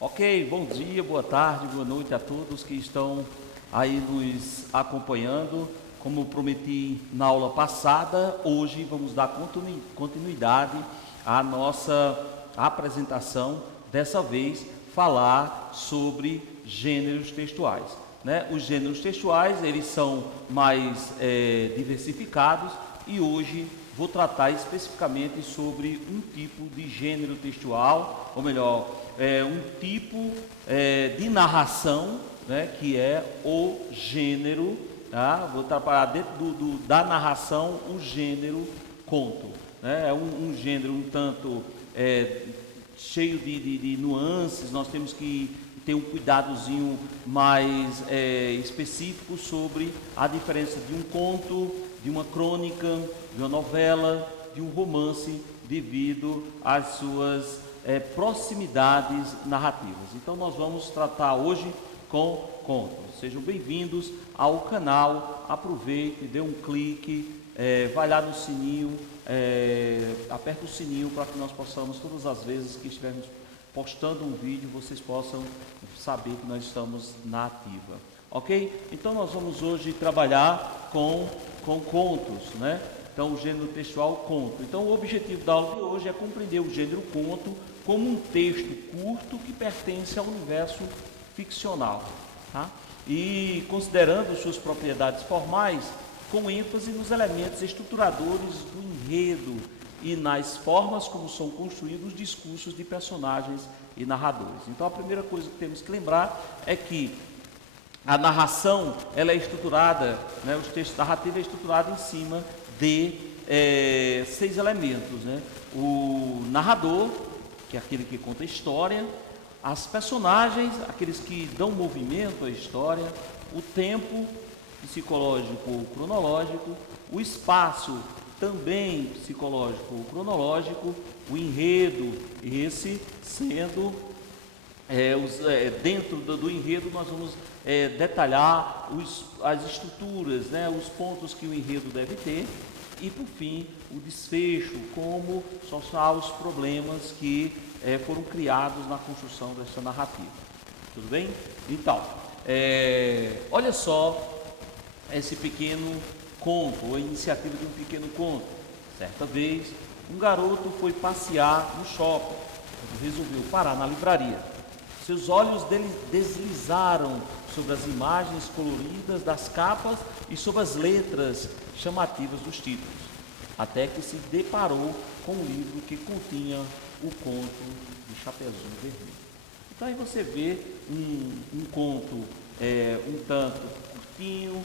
Ok, bom dia, boa tarde, boa noite a todos que estão aí nos acompanhando. Como prometi na aula passada, hoje vamos dar continuidade à nossa apresentação, dessa vez falar sobre gêneros textuais. Os gêneros textuais, eles são mais diversificados e hoje vou tratar especificamente sobre um tipo de gênero textual, ou melhor, um tipo de narração, que é o gênero, tá? Vou trabalhar dentro da narração o gênero conto. É um gênero um tanto cheio de nuances, nós temos que ter um cuidadozinho mais específico sobre a diferença de um conto, de uma crônica, de uma novela, de um romance, devido às suas proximidades narrativas. Então nós vamos tratar hoje com contos. Sejam bem-vindos ao canal, aproveite, dê um clique, vai lá no sininho, aperta o sininho para que nós possamos, todas as vezes que estivermos postando um vídeo, vocês possam saber que nós estamos na ativa. Ok? Então nós vamos hoje trabalhar com contos, Então o gênero textual conto. Então o objetivo da aula de hoje é compreender o gênero conto como um texto curto que pertence ao universo ficcional, tá? E considerando suas propriedades formais, com ênfase nos elementos estruturadores do enredo e nas formas como são construídos os discursos de personagens e narradores. Então a primeira coisa que temos que lembrar é que a narração, ela é estruturada, o texto narrativo é estruturado em cima de 6 elementos, O narrador, que é aquele que conta a história, as personagens, aqueles que dão movimento à história, o tempo psicológico ou cronológico, o espaço também psicológico ou cronológico, o enredo, esse sendo dentro do enredo nós vamos detalhar as estruturas, os pontos que o enredo deve ter e, por fim, o desfecho, como solucionar os problemas que foram criados na construção dessa narrativa. Tudo bem? Então, olha só esse pequeno conto, ou a iniciativa de um pequeno conto. Certa vez, um garoto foi passear no shopping, resolveu parar na livraria. Seus olhos deslizaram sobre as imagens coloridas das capas e sobre as letras chamativas dos títulos, até que se deparou com um livro que continha o conto de Chapeuzinho Vermelho. Então aí você vê um conto um tanto curtinho,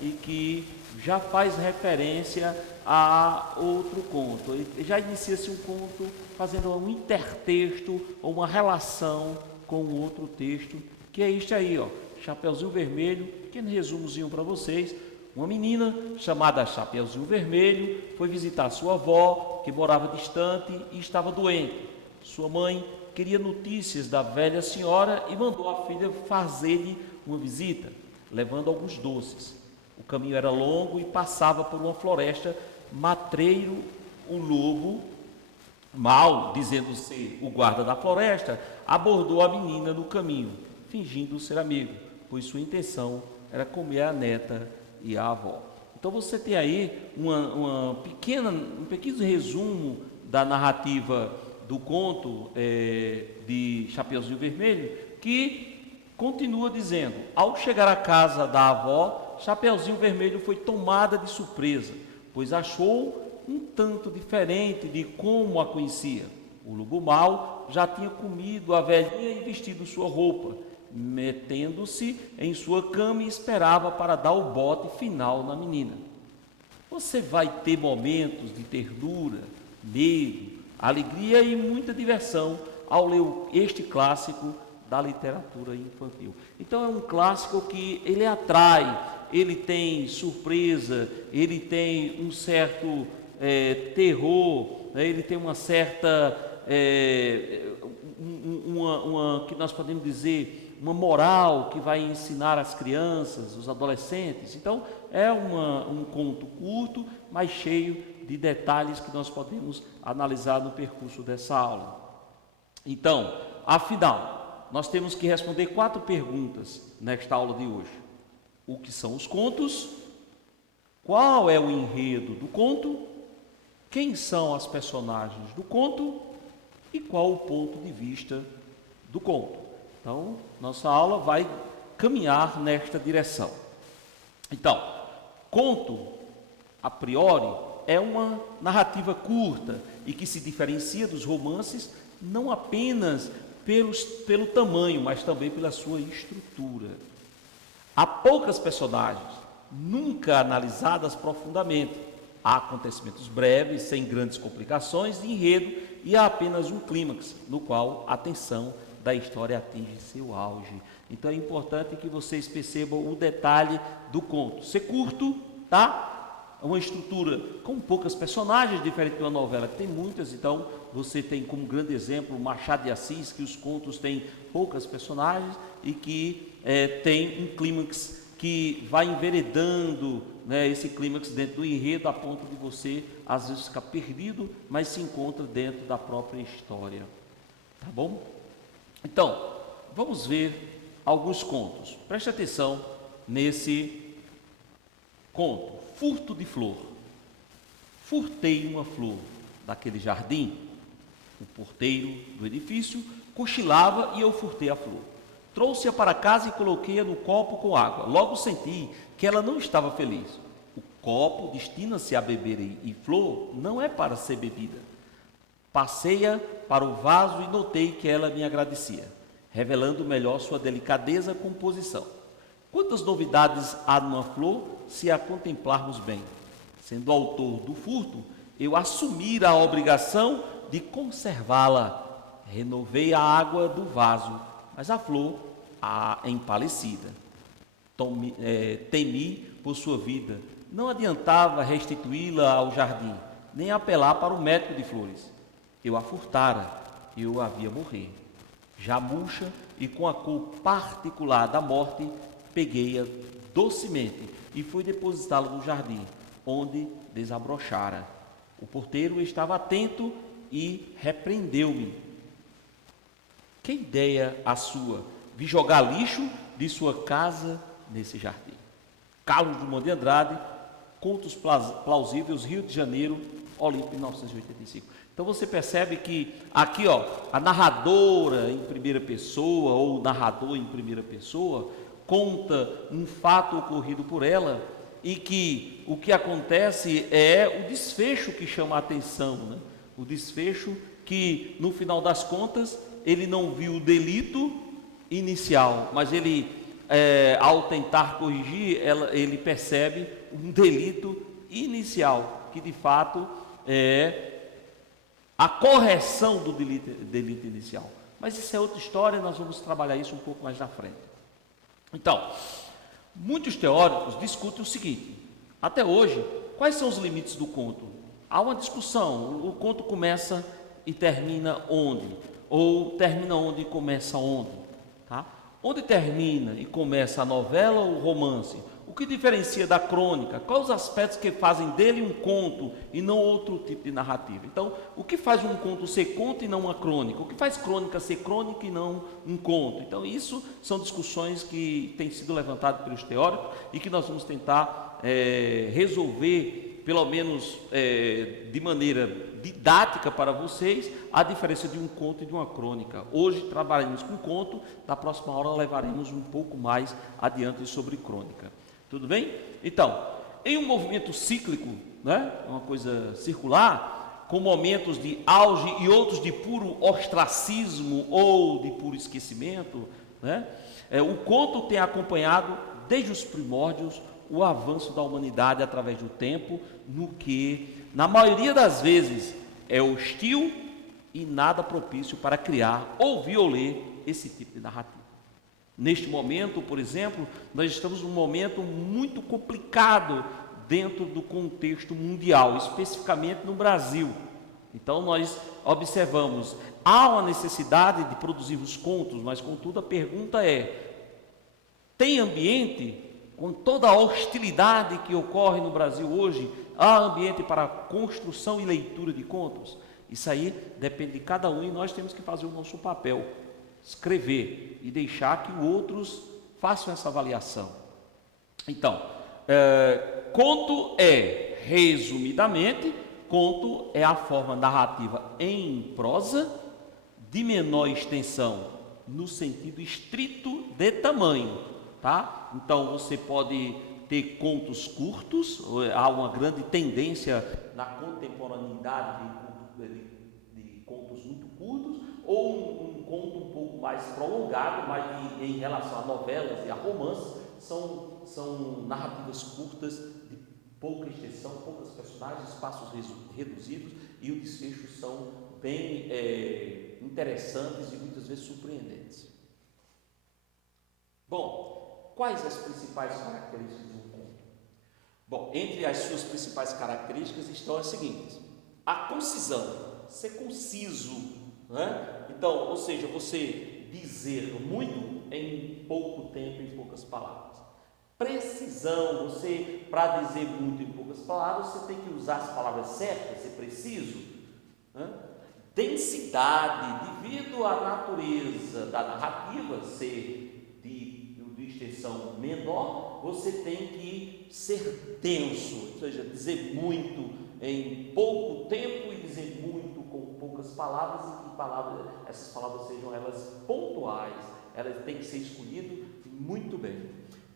e que já faz referência a outro conto. E já inicia-se um conto fazendo um intertexto ou uma relação com outro texto, que é este aí, Chapeuzinho Vermelho. Pequeno resumozinho para vocês. Uma menina chamada Chapeuzinho Vermelho foi visitar sua avó, que morava distante e estava doente. Sua mãe queria notícias da velha senhora e mandou a filha fazer-lhe uma visita, levando alguns doces. O caminho era longo e passava por uma floresta. Matreiro, o lobo, mau, dizendo ser o guarda da floresta, abordou a menina no caminho, fingindo ser amigo, pois sua intenção era comer a neta e a avó. Então você tem aí um pequeno resumo da narrativa do conto de Chapeuzinho Vermelho, que continua dizendo: ao chegar à casa da avó, Chapeuzinho Vermelho foi tomada de surpresa, pois achou um tanto diferente de como a conhecia. O lobo mau já tinha comido a velhinha e vestido sua roupa, metendo-se em sua cama e esperava para dar o bote final na menina. Você vai ter momentos de ternura, medo, alegria e muita diversão ao ler este clássico da literatura infantil. Então é um clássico que ele atrai, ele tem surpresa, ele tem um certo terror, ele tem uma certa, que nós podemos dizer, uma moral que vai ensinar as crianças, os adolescentes. Então é um conto curto, mas cheio de detalhes que nós podemos analisar no percurso dessa aula. Então, afinal, nós temos que responder 4 perguntas nesta aula de hoje. O que são os contos? Qual é o enredo do conto? Quem são as personagens do conto? E qual o ponto de vista do conto? Então, nossa aula vai caminhar nesta direção. Então, conto, a priori, é uma narrativa curta e que se diferencia dos romances não apenas pelo tamanho, mas também pela sua estrutura. Há poucas personagens, nunca analisadas profundamente. Há acontecimentos breves, sem grandes complicações de enredo, e há apenas um clímax, no qual a tensão da história atinge seu auge. Então é importante que vocês percebam o detalhe do conto. Ser curto, tá? É uma estrutura com poucas personagens, diferente de uma novela que tem muitas. Então você tem como grande exemplo Machado de Assis, que os contos têm poucas personagens e que tem um clímax que vai enveredando, né, esse clímax dentro do enredo, a ponto de você às vezes ficar perdido, mas se encontra dentro da própria história. Tá bom? Então, vamos ver alguns contos. Preste atenção nesse conto. Furto de flor. Furtei uma flor daquele jardim. O porteiro do edifício cochilava e eu furtei a flor. Trouxe-a para casa e coloquei-a no copo com água. Logo senti que ela não estava feliz. O copo destina-se a beber e flor não é para ser bebida. Passei-a para o vaso e notei que ela me agradecia, revelando melhor sua delicadeza e composição. Quantas novidades há numa flor se a contemplarmos bem? Sendo autor do furto, eu assumi a obrigação de conservá-la. Renovei a água do vaso, mas a flor empalecida. Temi por sua vida. Não adiantava restituí-la ao jardim, nem apelar para o médico de flores. Eu a furtara, eu a via morrer. Já murcha e com a cor particular da morte, peguei-a docemente e fui depositá-la no jardim, onde desabrochara. O porteiro estava atento e repreendeu-me. Que ideia a sua? Vi jogar lixo de sua casa nesse jardim. Carlos Drummond de Andrade, Contos Plausíveis, Rio de Janeiro, Olinto, 1985. Então você percebe que aqui, a narradora em primeira pessoa ou o narrador em primeira pessoa conta um fato ocorrido por ela e que o que acontece é o desfecho que chama a atenção, né? O desfecho que, no final das contas, ele não viu o delito inicial, mas ele, ao tentar corrigir, ele percebe um delito inicial, que de fato é a correção do delito inicial. Mas isso é outra história, nós vamos trabalhar isso um pouco mais na frente. Então, muitos teóricos discutem o seguinte: até hoje, quais são os limites do conto? Há uma discussão, o conto começa e termina onde? Ou termina onde e começa onde? Tá? Onde termina e começa a novela ou o romance? O que diferencia da crônica? Quais os aspectos que fazem dele um conto e não outro tipo de narrativa? Então, o que faz um conto ser conto e não uma crônica? O que faz crônica ser crônica e não um conto? Então, isso são discussões que têm sido levantadas pelos teóricos e que nós vamos tentar resolver, pelo menos de maneira didática para vocês, a diferença de um conto e de uma crônica. Hoje trabalharemos com conto, na próxima aula levaremos um pouco mais adiante sobre crônica. Tudo bem? Então, em um movimento cíclico, né, uma coisa circular, com momentos de auge e outros de puro ostracismo ou de puro esquecimento, né, o conto tem acompanhado, desde os primórdios, o avanço da humanidade através do tempo, no que, na maioria das vezes, é hostil e nada propício para criar, ouvir ou ler esse tipo de narrativa. Neste momento, por exemplo, nós estamos num momento muito complicado dentro do contexto mundial, especificamente no Brasil. Então, nós observamos, há uma necessidade de produzirmos contos, mas, contudo, a pergunta é: tem ambiente, com toda a hostilidade que ocorre no Brasil hoje, há ambiente para a construção e leitura de contos? Isso aí depende de cada um e nós temos que fazer o nosso papel. escrever e deixar que outros façam essa avaliação. Então, conto é, resumidamente, conto é a forma narrativa em prosa, de menor extensão, no sentido estrito de tamanho, tá? Então, você pode ter contos curtos, há uma grande tendência na contemporaneidade de contos muito curtos, ou um conto um pouco mais prolongado, mas em relação a novelas e a romances, são narrativas curtas, de pouca extensão, poucos personagens, espaços reduzidos, e os desfechos são bem interessantes e muitas vezes surpreendentes. Bom, quais as principais características de um conto? Bom, entre as suas principais características estão as seguintes: a concisão, ser conciso, né? Então, ou seja, você dizer muito em pouco tempo, em poucas palavras. Precisão, você, para dizer muito em poucas palavras, você tem que usar as palavras certas, ser preciso, né? Densidade, devido à natureza da narrativa ser de extensão menor, você tem que ser denso, ou seja, dizer muito em pouco tempo e dizer muito com poucas palavras, e que essas palavras sejam elas pontuais, elas têm que ser escolhidas muito bem.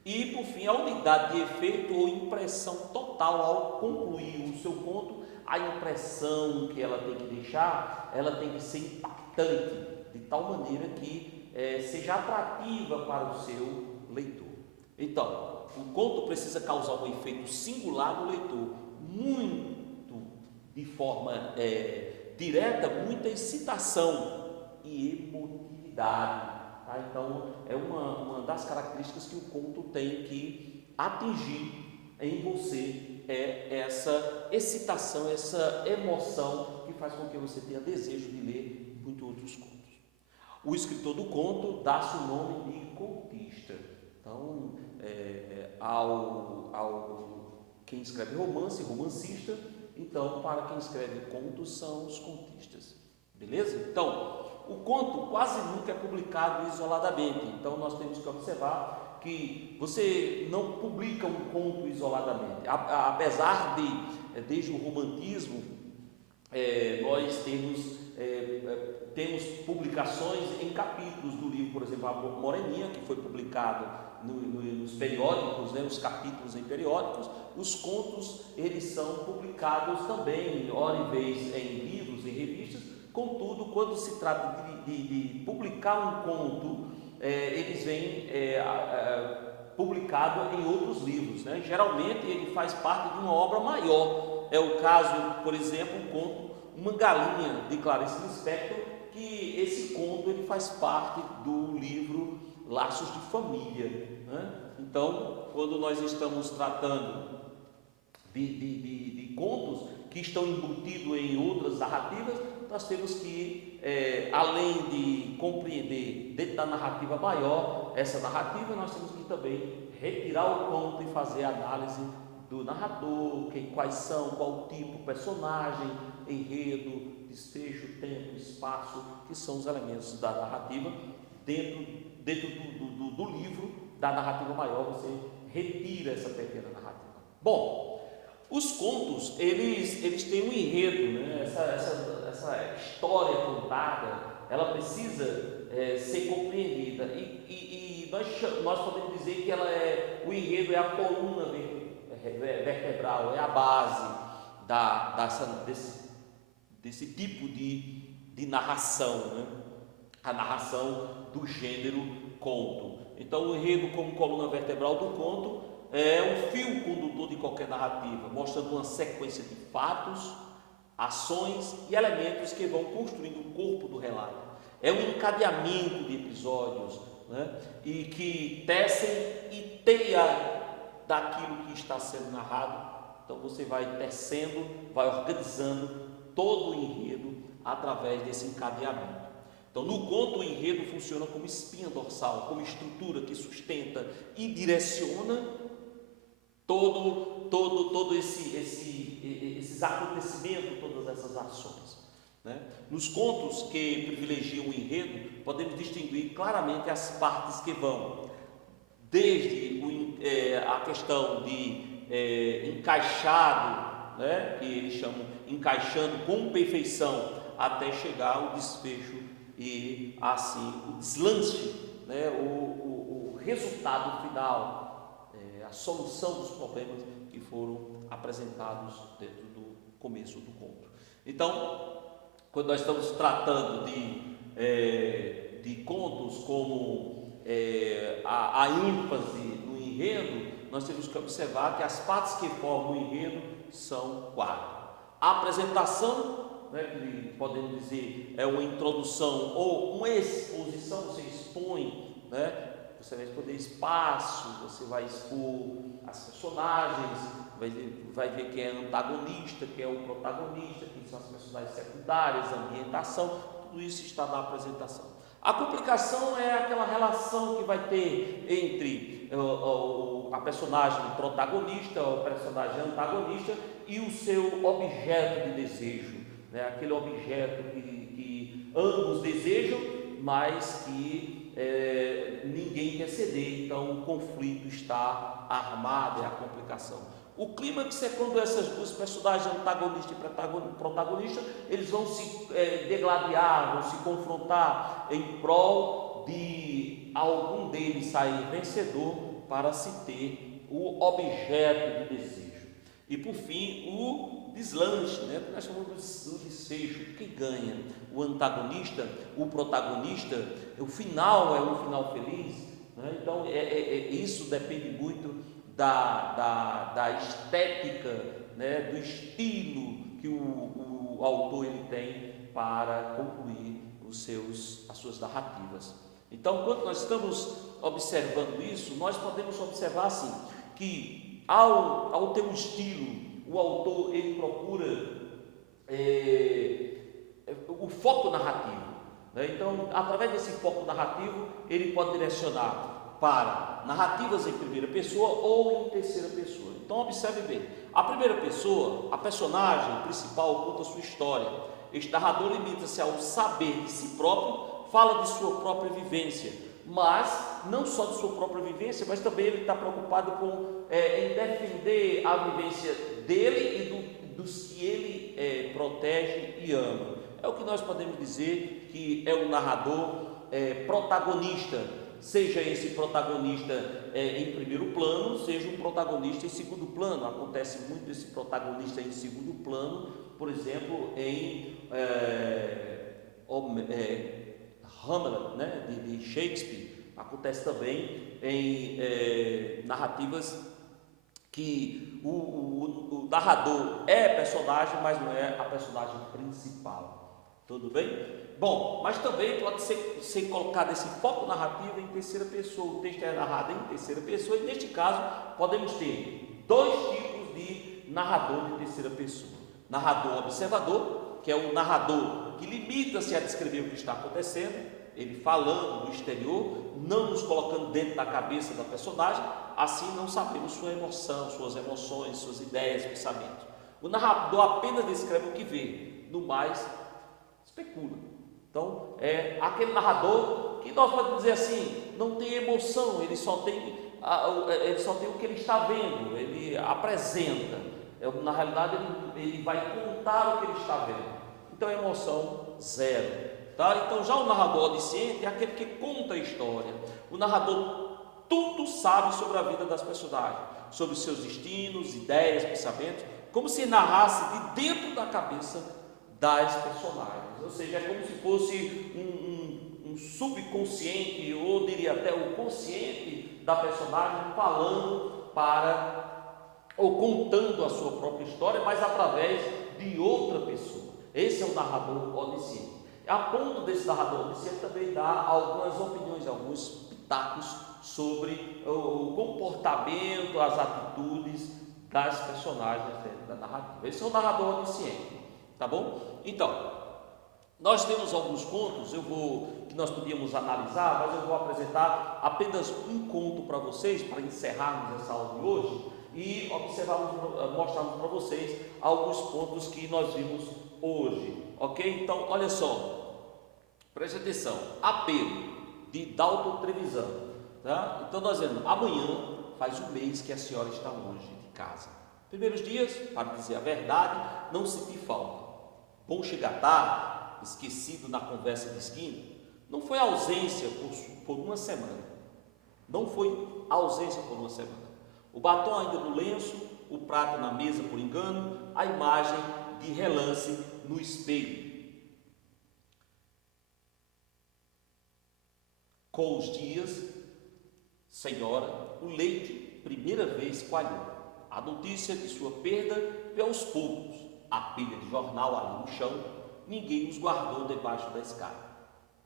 E por fim, a unidade de efeito ou impressão total ao concluir o seu conto, a impressão que ela tem que deixar, ela tem que ser impactante, de tal maneira que seja atrativa para o seu leitor. Então, o conto precisa causar um efeito singular no leitor, muito de forma direta, muita excitação e emotividade. Tá? Então, é uma das características que o conto tem que atingir em você, essa excitação, essa emoção que faz com que você tenha desejo de ler muitos outros contos. O escritor do conto dá-se o nome de contista. Então, quem escreve romance, romancista. Então, para quem escreve contos, são os contistas. Beleza? Então, o conto quase nunca é publicado isoladamente. Então, nós temos que observar que você não publica um conto isoladamente. Apesar de, desde o romantismo, nós temos publicações em capítulos do livro, por exemplo, A Moreninha, que foi publicado nos periódicos, né, os capítulos em periódicos. Os contos, eles são publicados também, ora e vez, em livros, em revistas. Contudo, quando se trata de publicar um conto, eles vêm publicado em outros livros, né? Geralmente ele faz parte de uma obra maior. É o caso, por exemplo, o conto Uma Galinha, de Clarice Lispector, que esse conto ele faz parte do livro Laços de Família, né? Então, quando nós estamos tratando de contos que estão embutidos em outras narrativas, nós temos que, além de compreender dentro da narrativa maior essa narrativa, nós temos que também retirar o conto e fazer a análise do narrador, quais são, qual tipo, personagem, enredo, desfecho, tempo, espaço, que são os elementos da narrativa. Dentro do livro, da narrativa maior, você retira essa pequena narrativa. Bom, os contos, eles têm um enredo, né? Essa história contada, ela precisa ser compreendida, e nós podemos dizer que o enredo é a coluna vertebral, é a base desse tipo de narração, né? A narração do gênero conto. Então, o enredo, como coluna vertebral do conto, é um fio condutor de qualquer narrativa, mostrando uma sequência de fatos, ações e elementos que vão construindo o corpo do relato. É um encadeamento de episódios, né? E que tecem e teia daquilo que está sendo narrado. Então você vai tecendo, vai organizando todo o enredo através desse encadeamento. Então, no conto, o enredo funciona como espinha dorsal, como estrutura que sustenta e direciona todo esses acontecimentos, todas essas ações. né? Nos contos que privilegiam o enredo, podemos distinguir claramente as partes que vão desde a questão de encaixado, né? Que eles chamam encaixando com perfeição, até chegar ao desfecho e assim o deslanche, né? O resultado final, a solução dos problemas que foram apresentados dentro do começo do conto. Então, quando nós estamos tratando de contos como a ênfase no enredo, nós temos que observar que as partes que formam o enredo são 4. A apresentação, né, que podemos dizer é uma introdução ou uma exposição, você expõe, né? Você vai expor espaço, você vai expor as personagens, vai ver quem é o antagonista, quem é o protagonista, quem são as personagens secundárias, a ambientação, tudo isso está na apresentação. A complicação é aquela relação que vai ter entre a personagem protagonista, o personagem antagonista e o seu objeto de desejo, né? Aquele objeto que ambos desejam, mas que ninguém quer ceder, então o conflito está armado, é a complicação. O clímax é quando essas duas personagens, antagonista e protagonista, eles vão se degladiar, vão se confrontar em prol de algum deles sair vencedor para se ter o objeto de desejo. E por fim, o deslanche, né? Que nós chamamos do desfecho, quem ganha? O antagonista, o protagonista, o final é um final feliz, né? Então isso depende muito da estética, né? Do estilo que o autor ele tem para concluir as suas narrativas. Então, quando nós estamos observando isso, nós podemos observar assim, que ao ter um estilo, o autor ele procura o foco narrativo, né? Então, através desse foco narrativo, ele pode direcionar para narrativas em primeira pessoa ou em terceira pessoa. Então, observe bem, a primeira pessoa, a personagem principal conta a sua história. Este narrador limita-se ao saber de si próprio, fala de sua própria vivência, mas não só de sua própria vivência, mas também ele está preocupado em defender a vivência dele e dos que ele protege e ama. É o que nós podemos dizer que é um narrador protagonista, seja esse protagonista em primeiro plano, seja um protagonista em segundo plano. Acontece muito esse protagonista em segundo plano, por exemplo, em Hamlet, né, de Shakespeare. Acontece também em narrativas que o narrador é personagem, mas não é a personagem principal. Tudo bem? Bom, mas também pode ser colocado esse foco narrativo em terceira pessoa. O texto é narrado em terceira pessoa, e neste caso podemos ter 2 tipos de narrador de terceira pessoa: narrador observador, que é o narrador que limita-se a descrever o que está acontecendo, ele falando do exterior, não nos colocando dentro da cabeça da personagem, assim não sabemos sua emoção, suas emoções, suas ideias, pensamentos. O narrador apenas descreve o que vê, no mais especula. Então, é aquele narrador que nós podemos dizer assim, não tem emoção, ele só tem o que ele está vendo, ele apresenta. Na realidade, ele vai contar o que ele está vendo. Então, emoção zero. Tá? Então, já o narrador onisciente é aquele que conta a história. O narrador tudo sabe sobre a vida das personagens, sobre seus destinos, ideias, pensamentos, como se narrasse de dentro da cabeça das personagens. Ou seja, é como se fosse um subconsciente, ou diria até o consciente da personagem, falando ou contando a sua própria história, mas através de outra pessoa. Esse é o narrador onisciente. A ponto desse narrador onisciente também dá algumas opiniões, alguns pitacos sobre o comportamento, as atitudes das personagens dentro da narrativa. Esse é o narrador onisciente, tá bom? Então, nós temos alguns contos, que nós podíamos analisar, mas eu vou apresentar apenas um conto para vocês, para encerrarmos essa aula de hoje, e mostrarmos para vocês alguns pontos que nós vimos hoje, ok? Então, olha só, preste atenção, apelo de Dalton Trevisan, tá? Então nós vemos, amanhã faz um mês que a senhora está longe de casa. Primeiros dias, para dizer a verdade, não senti falta. Bom chegar tarde, esquecido na conversa de esquina. Não foi ausência por uma semana. Não foi ausência por uma semana. O batom ainda no lenço, o prato na mesa por engano, a imagem de relance no espelho. Com os dias, senhora, o leite primeira vez coalhou. A notícia de sua perda veio aos poucos. A pilha de jornal ali no chão, ninguém os guardou debaixo da escada.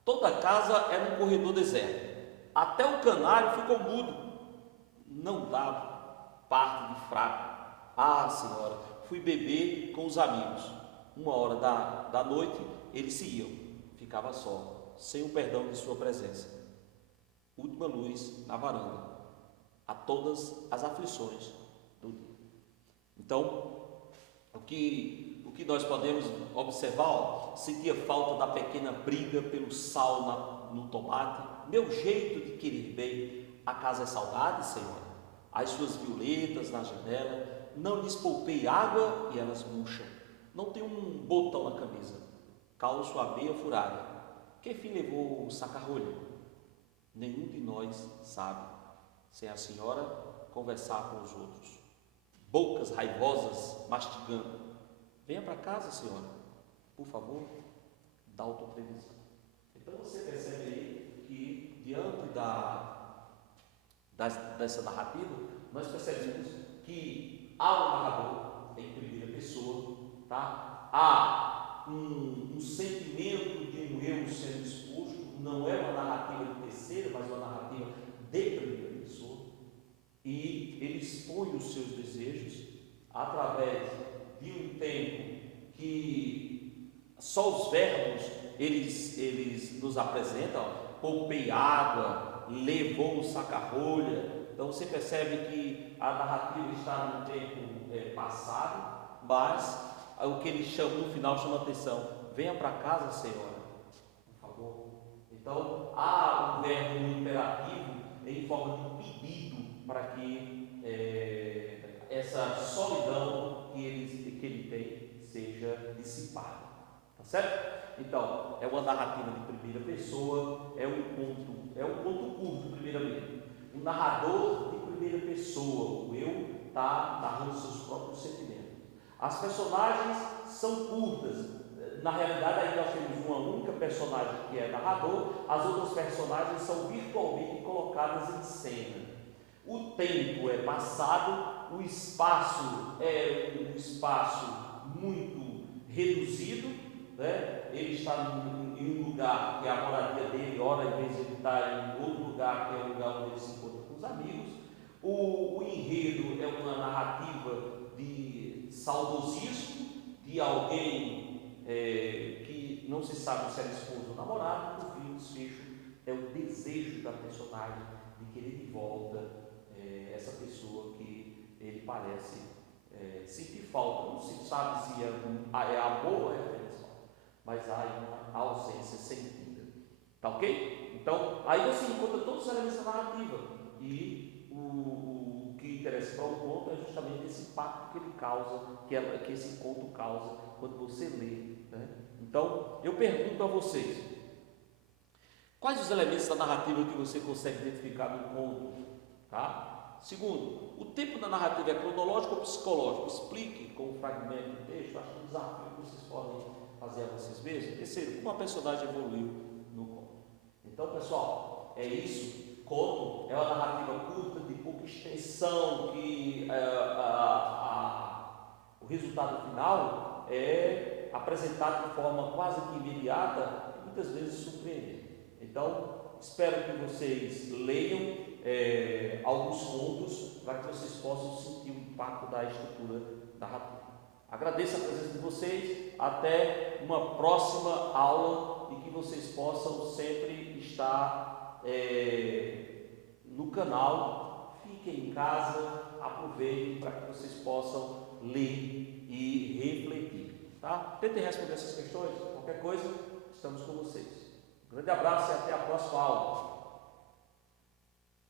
Toda a casa era um corredor deserto. Até o canário ficou mudo. Não dava parte de fraco. Ah, senhora, fui beber com os amigos. 1 hora da noite, eles se iam. Ficava só, sem o perdão de sua presença. Última luz na varanda. A todas as aflições do dia. Então, o que nós podemos observar, sentia falta da pequena briga pelo sal no tomate, meu jeito de querer bem, a casa é saudade, Senhor, as suas violetas na janela, não lhes poupei água e elas murcham, não tem um botão na camisa, calço a meia furada, que fim levou o saca-rolho? Nenhum de nós sabe, sem a senhora conversar com os outros, bocas raivosas mastigando. Venha para casa, senhora, por favor, Dalton Trevisan. Então você percebe aí que diante dessa narrativa, nós percebemos que há um narrador em primeira pessoa, tá? Há um sentimento de um eu sendo exposto, não é uma narrativa de terceira, mas uma narrativa de primeira pessoa, e ele expõe os seus desejos através de um tempo que só os verbos eles nos apresentam, poupei água, levou o saca-rolha. Então você percebe que a narrativa está num tempo passado, mas o que ele chama no final chama atenção: venha para casa, senhora, por favor. Então há um verbo imperativo em forma de pedido para que essa solidão que ele tem seja dissipada, tá certo? Então, é uma narrativa de primeira pessoa, é um conto curto, primeiramente. O narrador de primeira pessoa, o eu, está narrando seus próprios sentimentos. As personagens são curtas. Na realidade, aí nós temos uma única personagem que é narrador, as outras personagens são virtualmente colocadas em cena. O tempo é passado, o espaço é um espaço muito reduzido, né? Ele está em um lugar que é a moradia dele, ora às vezes ele está em outro lugar que é o lugar onde ele se encontra com os amigos. O enredo é uma narrativa de saudosismo, de alguém que não se sabe se é esposo ou namorado. No fim, o desfecho é o desejo da personagem de querer de volta essa pessoa que ele parece sentir falta. Não se sabe se é amor ou é afeição, mas há uma ausência sentida. Tá ok? Então, aí você encontra todos os elementos da narrativa, e o que interessa para o conto é justamente esse impacto que ele causa, que esse conto causa quando você lê, né? Então, eu pergunto a vocês: quais os elementos da narrativa que você consegue identificar no conto? Tá? Segundo, o tempo da narrativa é cronológico ou psicológico? Explique com um fragmento do texto. Acho que é um desafio que vocês podem fazer a vocês mesmos. Terceiro, como a personagem evoluiu no conto. Então, pessoal, é isso. Conto é uma narrativa curta, de pouca extensão, que o resultado final é apresentado de forma quase que imediata e muitas vezes surpreendente. Então, espero que vocês leiam alguns contos para que vocês possam sentir o impacto da estrutura narrativa. Agradeço a presença de vocês, até uma próxima aula, e que vocês possam sempre estar no canal. Fiquem em casa, aproveitem para que vocês possam ler e refletir. Tá? Tá? Tentem responder essas questões, qualquer coisa, estamos com vocês. Um grande abraço e até a próxima aula.